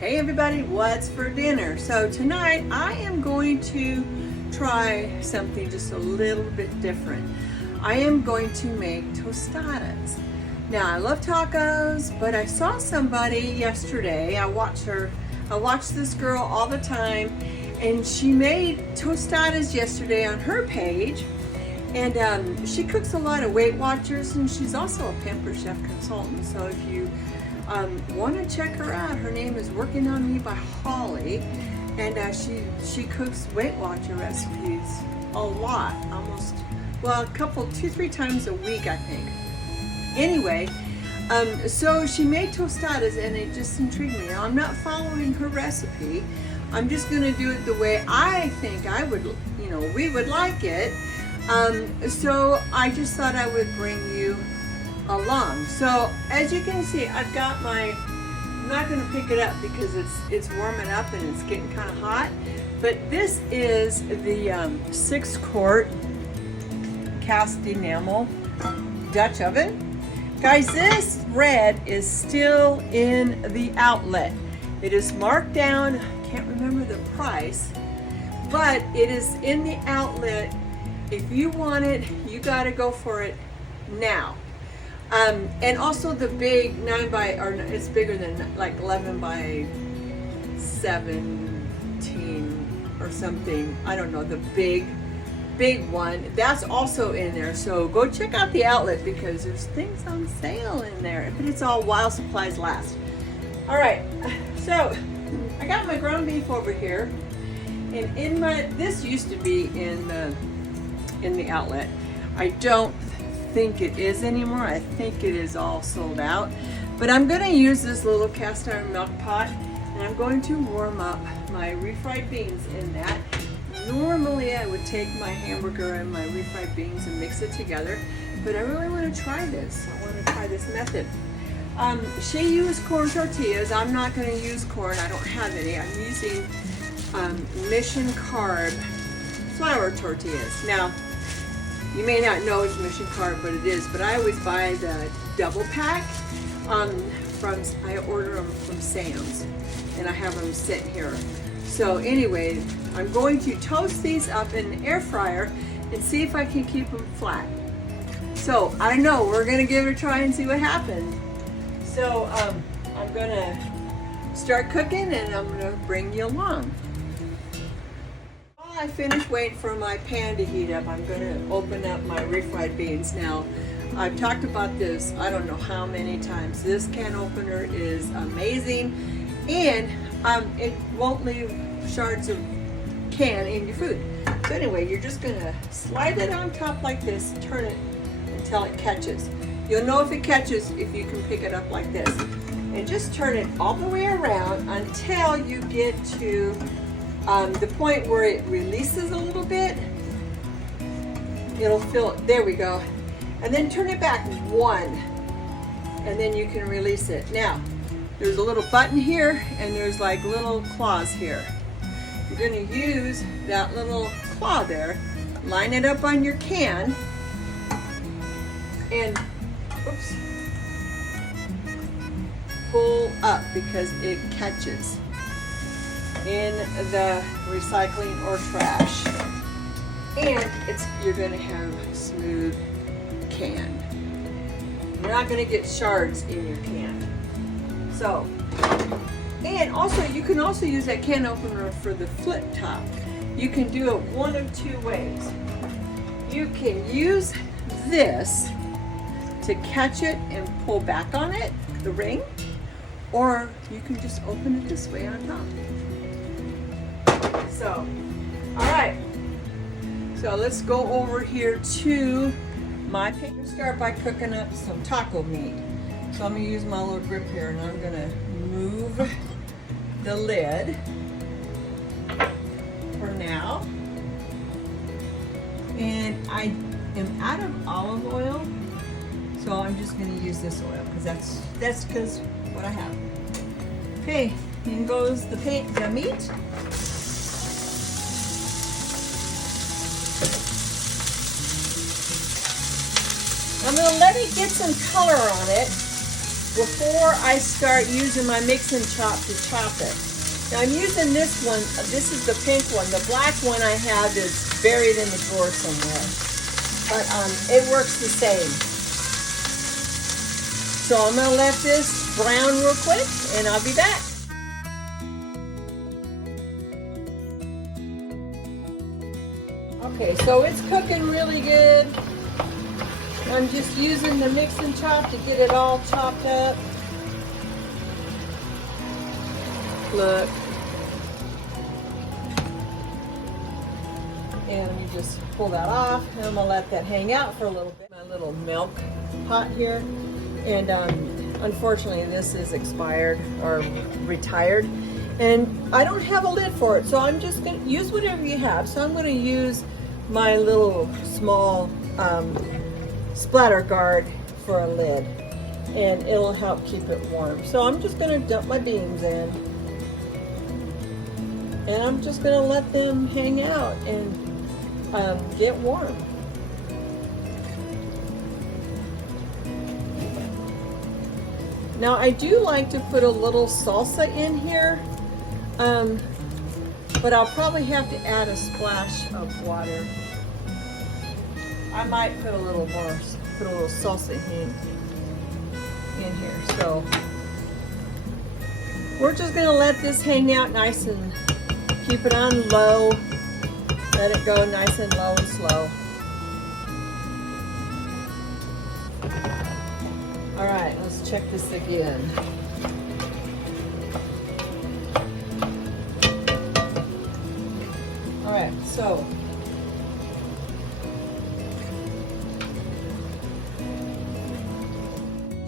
Hey everybody, what's for dinner? So tonight I am going to try something just a little bit different. I am going to make tostadas. Now I love tacos, but I saw somebody yesterday, I watch this girl all the time, and she made tostadas yesterday on her page. And she cooks a lot of Weight Watchers, and she's also a Pampered Chef consultant. So if you want to check her out, her name is Working on Me by Holly, and she cooks Weight Watcher recipes a lot, almost, well, two, three times a week, I think. Anyway, so she made tostadas, and it just intrigued me. Now, I'm not following her recipe. I'm just going to do it the way I think we would like it. So I just thought I would bring you along. So as you can see, I've got I'm not going to pick it up because it's warming up and it's getting kind of hot, but this is the 6-quart cast enamel Dutch oven. Guys, this red is still in the outlet. It is marked down, I can't remember the price, but it is in the outlet. If you want it, you got to go for it now. And also the big it's bigger than like 11 by 17 or something. I don't know, the big one. That's also in there. So go check out the outlet because there's things on sale in there. But it's all while supplies last. All right, so I got my ground beef over here, and this used to be in the outlet. I don't think it is anymore. I think it is all sold out. But I'm going to use this little cast iron milk pot, and I'm going to warm up my refried beans in that. Normally I would take my hamburger and my refried beans and mix it together, but I really want to try this. I want to try this method. She used corn tortillas. I'm not going to use corn. I don't have any. I'm using Mission Carb Flour Tortillas. Now, you may not know it's Mission Carb, but it is. But I always buy the double pack. I order them from Sam's, and I have them sit here. So anyway, I'm going to toast these up in the air fryer and see if I can keep them flat. So I don't know. We're gonna give it a try and see what happens. So I'm gonna start cooking, and I'm gonna bring you along. I finished waiting for my pan to heat up. I'm going to open up my refried beans. Now, I've talked about this I don't know how many times. This can opener is amazing, and it won't leave shards of can in your food. So anyway, you're just going to slide it on top like this, turn it until it catches. You'll know if it catches if you can pick it up like this. And just turn it all the way around until you get to the point where it releases a little bit. It'll fill, there we go. And then turn it back one, and then you can release it. Now, there's a little button here, and there's like little claws here. You're gonna use that little claw there, line it up on your can, and, oops, pull up because it catches in the recycling or trash, and you're going to have a smooth can. You're not going to get shards in your can. So, and also you can also use that can opener for the flip top. You can do it one of two ways. You can use this to catch it and pull back on it, the ring, or you can just open it this way on top. So, all right, so let's go over here to my pan. Start by cooking up some taco meat. So I'm gonna use my little grip here, and I'm gonna move the lid for now. And I am out of olive oil, so I'm just gonna use this oil because that's because what I have. Okay, in goes the meat. I'm going to let it get some color on it before I start using my mix and chop to chop it. Now I'm using this one. This is the pink one. The black one I have is buried in the drawer somewhere. But it works the same. So I'm going to let this brown real quick and I'll be back. Okay, so it's cooking really good. I'm just using the mix and chop to get it all chopped up. Look. And let me just pull that off. And I'm gonna let that hang out for a little bit. My little milk pot here. And unfortunately this is expired or retired. And I don't have a lid for it, so I'm just gonna use whatever you have. So I'm gonna use my little small splatter guard for a lid, and it'll help keep it warm. So I'm just gonna dump my beans in, and I'm just gonna let them hang out and get warm. Now I do like to put a little salsa in here, but I'll probably have to add a splash of water. I might put a little more, put a little salsa in here. So we're just gonna let this hang out nice and keep it on low. Let it go nice and low and slow. All right, let's check this again. All right, so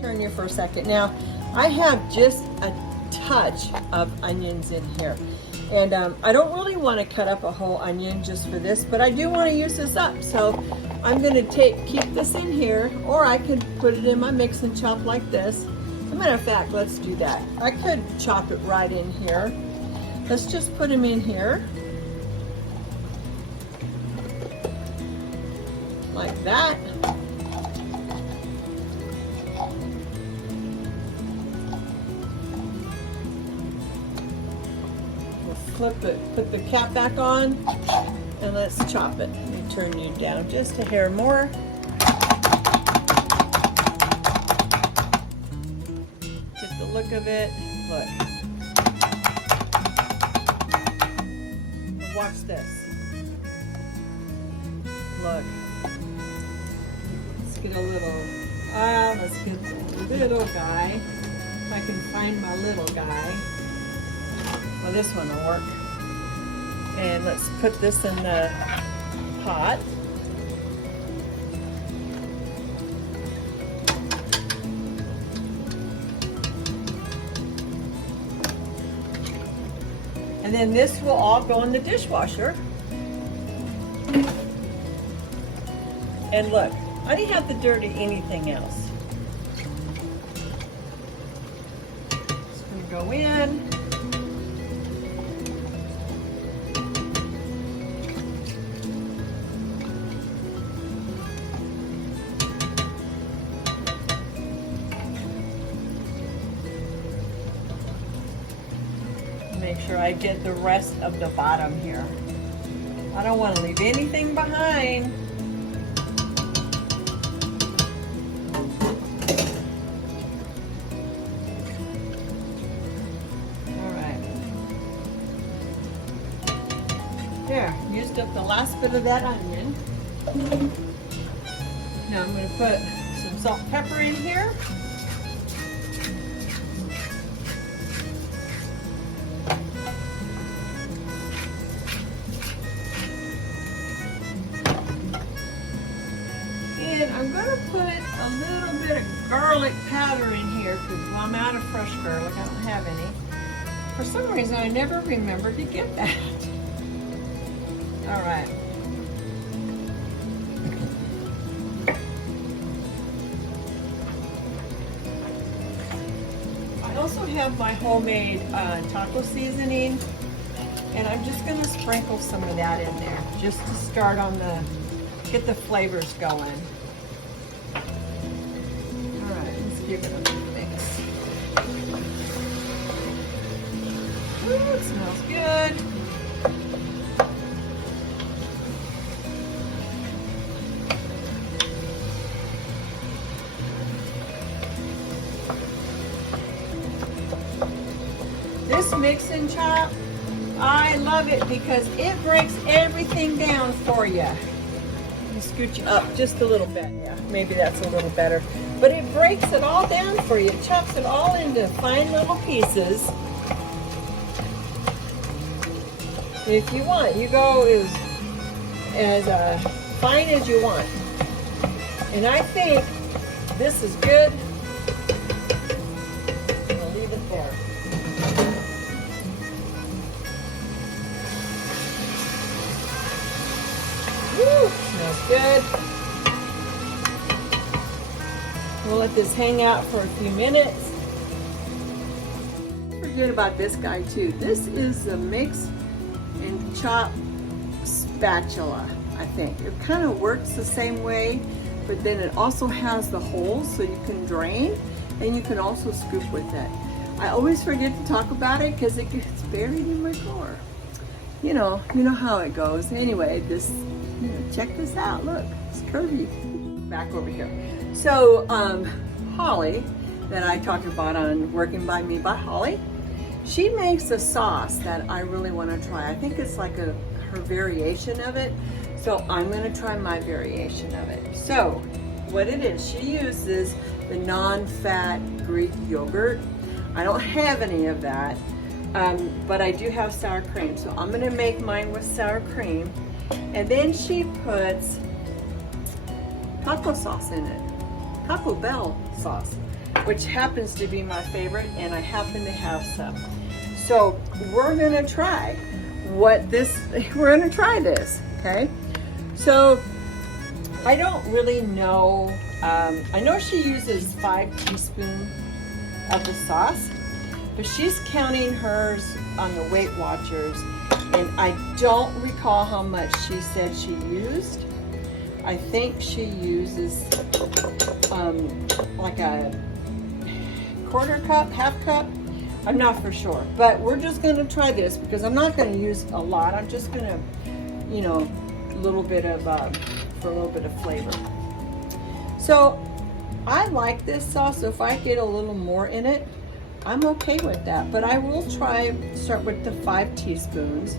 turn here for a second. Now, I have just a touch of onions in here. And I don't really want to cut up a whole onion just for this, but I do want to use this up. So I'm going to keep this in here, or I could put it in my mix and chop like this. As a matter of fact, let's do that. I could chop it right in here. Let's just put them in here. Like that. Flip it, put the cap back on, and let's chop it. Let me turn you down just a hair more. Get the look of it. Look. Watch this. Look. Let's get a little, let's get the little guy. If I can find my little guy. Well, this one will work. And let's put this in the pot. And then this will all go in the dishwasher. And look, I didn't have to dirty anything else. It's going to go in. Make sure I get the rest of the bottom here. I don't want to leave anything behind. All right. There, used up the last bit of that onion. Now I'm going to put some salt and pepper in here. And I'm going to put a little bit of garlic powder in here because I'm out of fresh garlic. I don't have any. For some reason, I never remembered to get that. All right. I also have my homemade taco seasoning, and I'm just going to sprinkle some of that in there just to start on get the flavors going. All right, let's give it a mix. Ooh, it smells good. This mix and chop, I love it because it breaks everything down for you. Let me scoot you up just a little bit. Yeah, maybe that's a little better. But it breaks it all down for you. It chops it all into fine little pieces. If you want, you go as fine as you want. And I think this is good. I'm gonna leave it there. Woo, smells good. We'll let this hang out for a few minutes. Don't forget about this guy too. This is the mix and chop spatula, I think. It kind of works the same way, but then it also has the holes so you can drain, and you can also scoop with it. I always forget to talk about it because it gets buried in my drawer. You know how it goes. Anyway, this, check this out. Look, it's curvy. Back over here. So, Holly, that I talked about on Working By Me by Holly, she makes a sauce that I really want to try. I think it's like her variation of it. So I'm going to try my variation of it. So what it is, she uses the non-fat Greek yogurt. I don't have any of that, but I do have sour cream. So I'm going to make mine with sour cream. And then she puts taco sauce in it, Taco Bell sauce, which happens to be my favorite, and I happen to have some. So we're gonna try this, okay? So I don't really know, I know she uses 5 teaspoons of the sauce, but she's counting hers on the Weight Watchers, and I don't recall how much she said she used. I think she uses like a quarter cup, half cup. I'm not for sure, but we're just going to try this because I'm not going to use a lot. I'm just going to, a little bit of for a little bit of flavor. So I like this sauce. So if I get a little more in it, I'm okay with that. But I will start with the 5 teaspoons.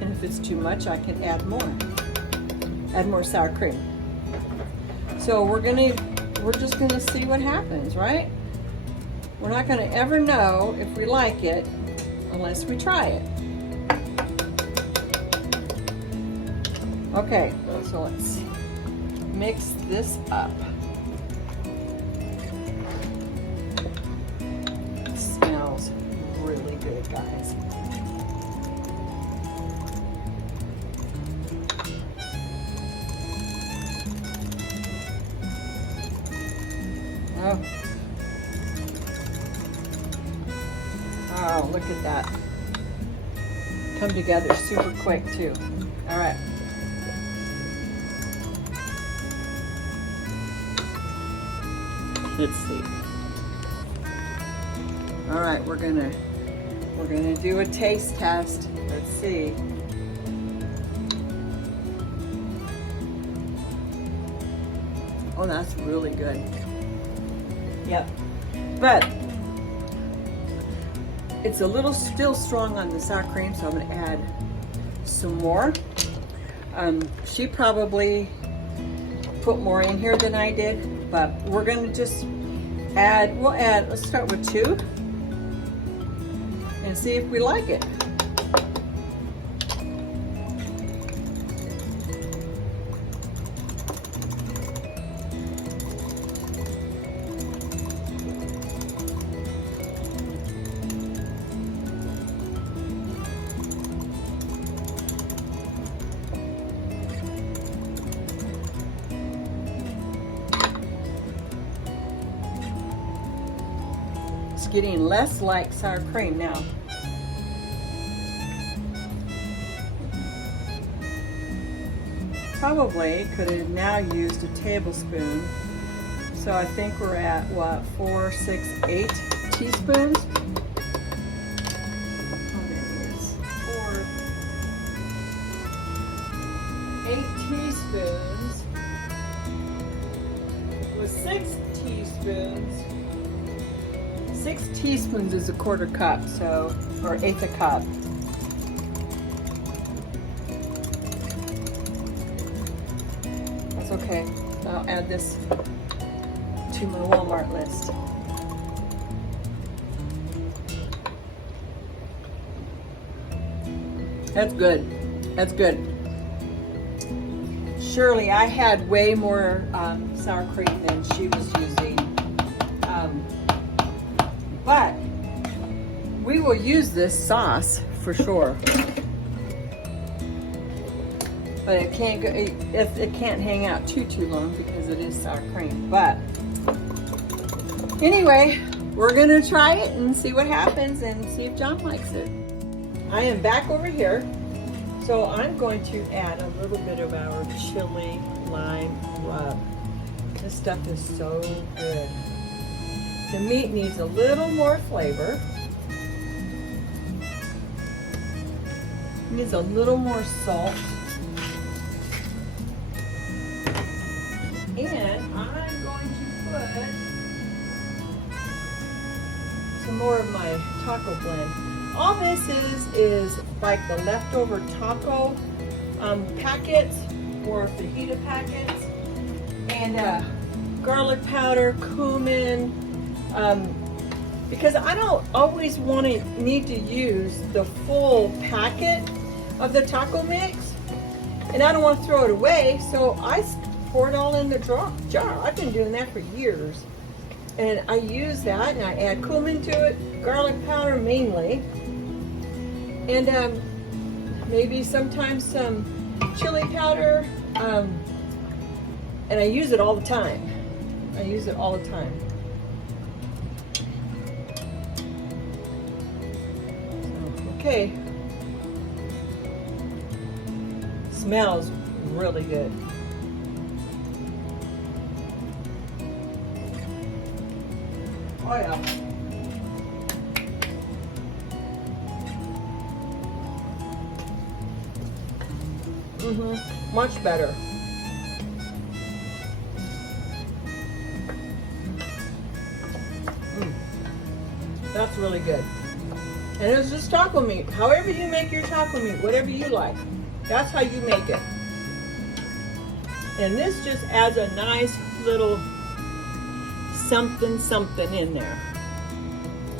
And if it's too much, I can add more sour cream. So we're just gonna see what happens, right? We're not gonna ever know if we like it unless we try it. Okay, so let's mix this up. It smells really good, guys. Oh, look at that. Come together super quick too. All right. Let's see. All right, we're gonna do a taste test. Let's see. Oh, that's really good. Yep. But it's a little still strong on the sour cream, so I'm going to add some more. She probably put more in here than I did, but we're going to just let's start with 2 and see if we like it. Getting less like sour cream now. Probably could have now used a tablespoon. So I think we're at what, 4, 6, 8 teaspoons. teaspoons is a quarter cup, so, or eighth a cup. That's okay. I'll add this to my Walmart list. That's good. That's good. Surely I had way more sour cream than she was using. But we will use this sauce for sure. But it can't go, it can't hang out too long because it is sour cream. But anyway, we're gonna try it and see what happens and see if John likes it. I am back over here, so I'm going to add a little bit of our chili lime rub. This stuff is so good. The meat needs a little more flavor. It needs a little more salt. And I'm going to put some more of my taco blend. All this is like the leftover taco packets or fajita packets, and garlic powder, cumin, because I don't always need to use the full packet of the taco mix, and I don't want to throw it away, so I pour it all in the jar. I've been doing that for years, and I use that, and I add cumin to it, garlic powder mainly, and maybe sometimes some chili powder, and I use it all the time. I use it all the time. Okay. Smells really good. Oh yeah. Much better. That's really good. And it's just taco meat. However you make your taco meat, whatever you like, that's how you make it. And this just adds a nice little something in there.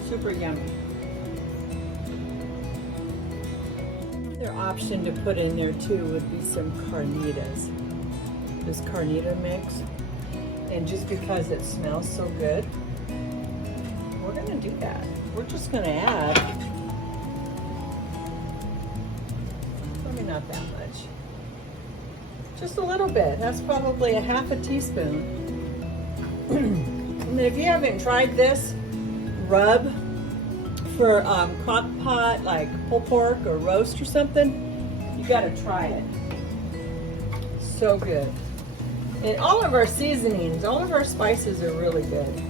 Super yummy. Another option to put in there too would be some carnitas. This carnita mix. And just because it smells so good, we're gonna do that. We're just gonna add, probably not that much, just a little bit. That's probably a half a teaspoon. And if you haven't tried this rub for crock pot, like pulled pork or roast or something, you gotta try it. So good. And all of our seasonings, all of our spices are really good.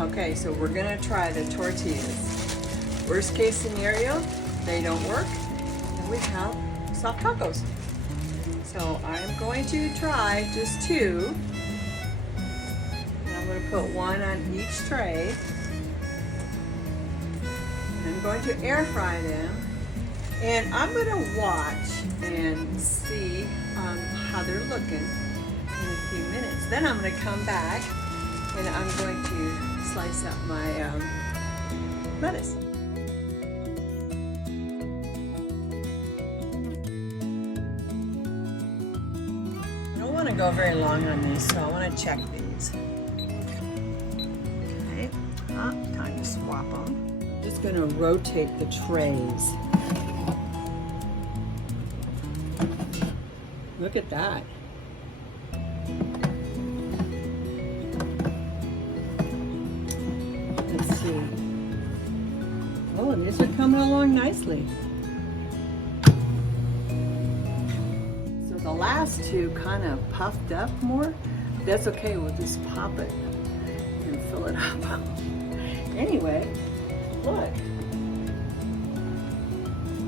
Okay, so we're gonna try the tortillas. Worst case scenario, they don't work, and we have soft tacos. So I'm going to try just two. And I'm gonna put one on each tray. And I'm going to air fry them. And I'm gonna watch and see how they're looking in a few minutes. Then I'm gonna come back and I'm going to slice up my lettuce. I don't want to go very long on these, so I want to check these. Okay, time to swap them. I'm just going to rotate the trays. Look at that. Let's see. Oh, these are coming along nicely. So the last two kind of puffed up more. That's okay, we'll just pop it and fill it up. Anyway, look.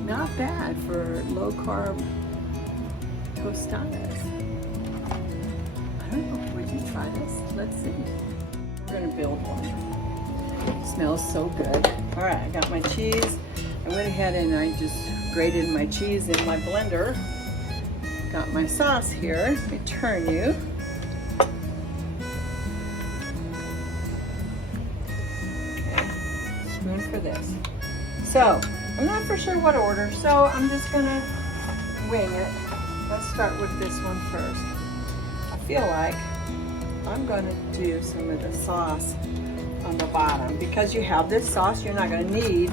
Not bad for low carb tostadas. I don't know, would you try this? Let's see. We're gonna build one. It smells so good. All right, I got my cheese. I went ahead and I just grated my cheese in my blender. Got my sauce here. Let me turn you. Okay, spoon for this. So, I'm not for sure what order, so I'm just gonna wing it. Let's start with this one first. I feel like I'm gonna do some of the sauce on the bottom. Because you have this sauce, you're not gonna need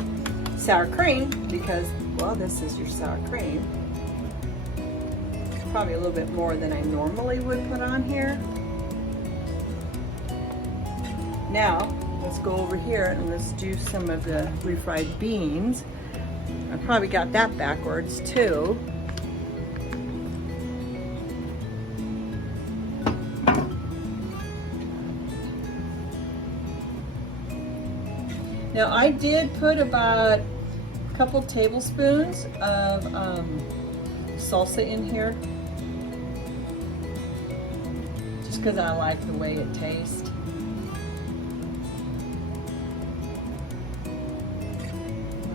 sour cream because, well, this is your sour cream. Probably a little bit more than I normally would put on here. Now, let's go over here and let's do some of the refried beans. I probably got that backwards too. Now I did put about a couple tablespoons of salsa in here, just because I like the way it tastes.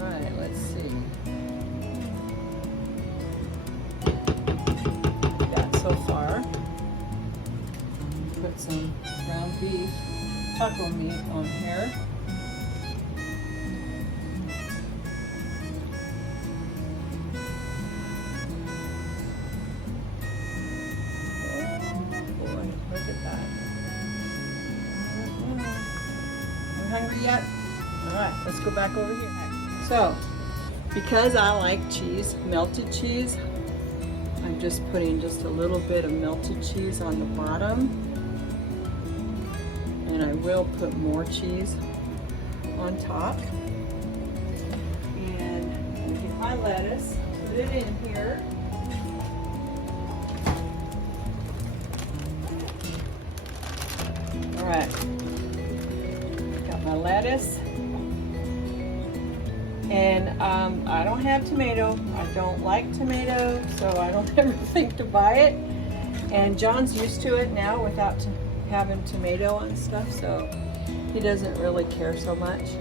All right, let's see. Got so far. Put some ground beef taco meat on here. Hungry yet? All right, let's go back over here. So, because I like cheese, melted cheese, I'm just putting just a little bit of melted cheese on the bottom. And I will put more cheese on top. And I'm gonna get my lettuce, put it in here. All right. My lettuce, and I don't have tomato. I don't like tomato, so I don't ever think to buy it. And John's used to it now without having tomato and stuff, so he doesn't really care so much.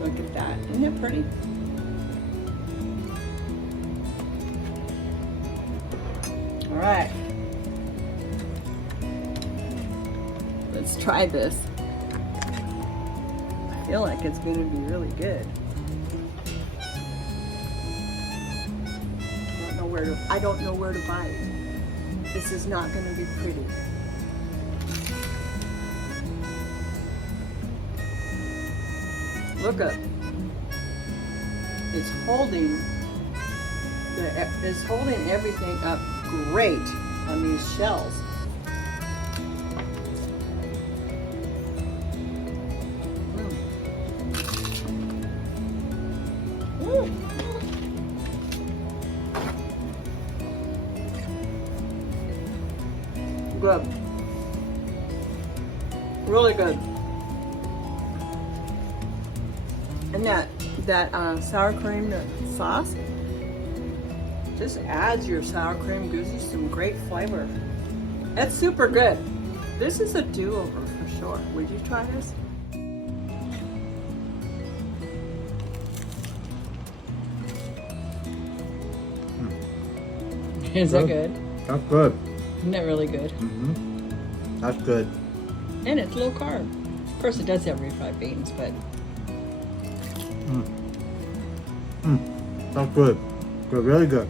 Look at that. Isn't it pretty? All right. Let's try this. I feel like it's going to be really good. I don't know where to buy it. This is not going to be pretty. Look up. It's holding everything up great on these shells. Good. Really good. And that sour cream sauce just adds your sour cream, gives you some great flavor. It's super good. This is a do-over for sure. Would you try this? Is that good? That's good. Isn't that really good? Mm-hmm. That's good. And it's low carb. Of course, it does have refried beans, but... That's good. Good, really good.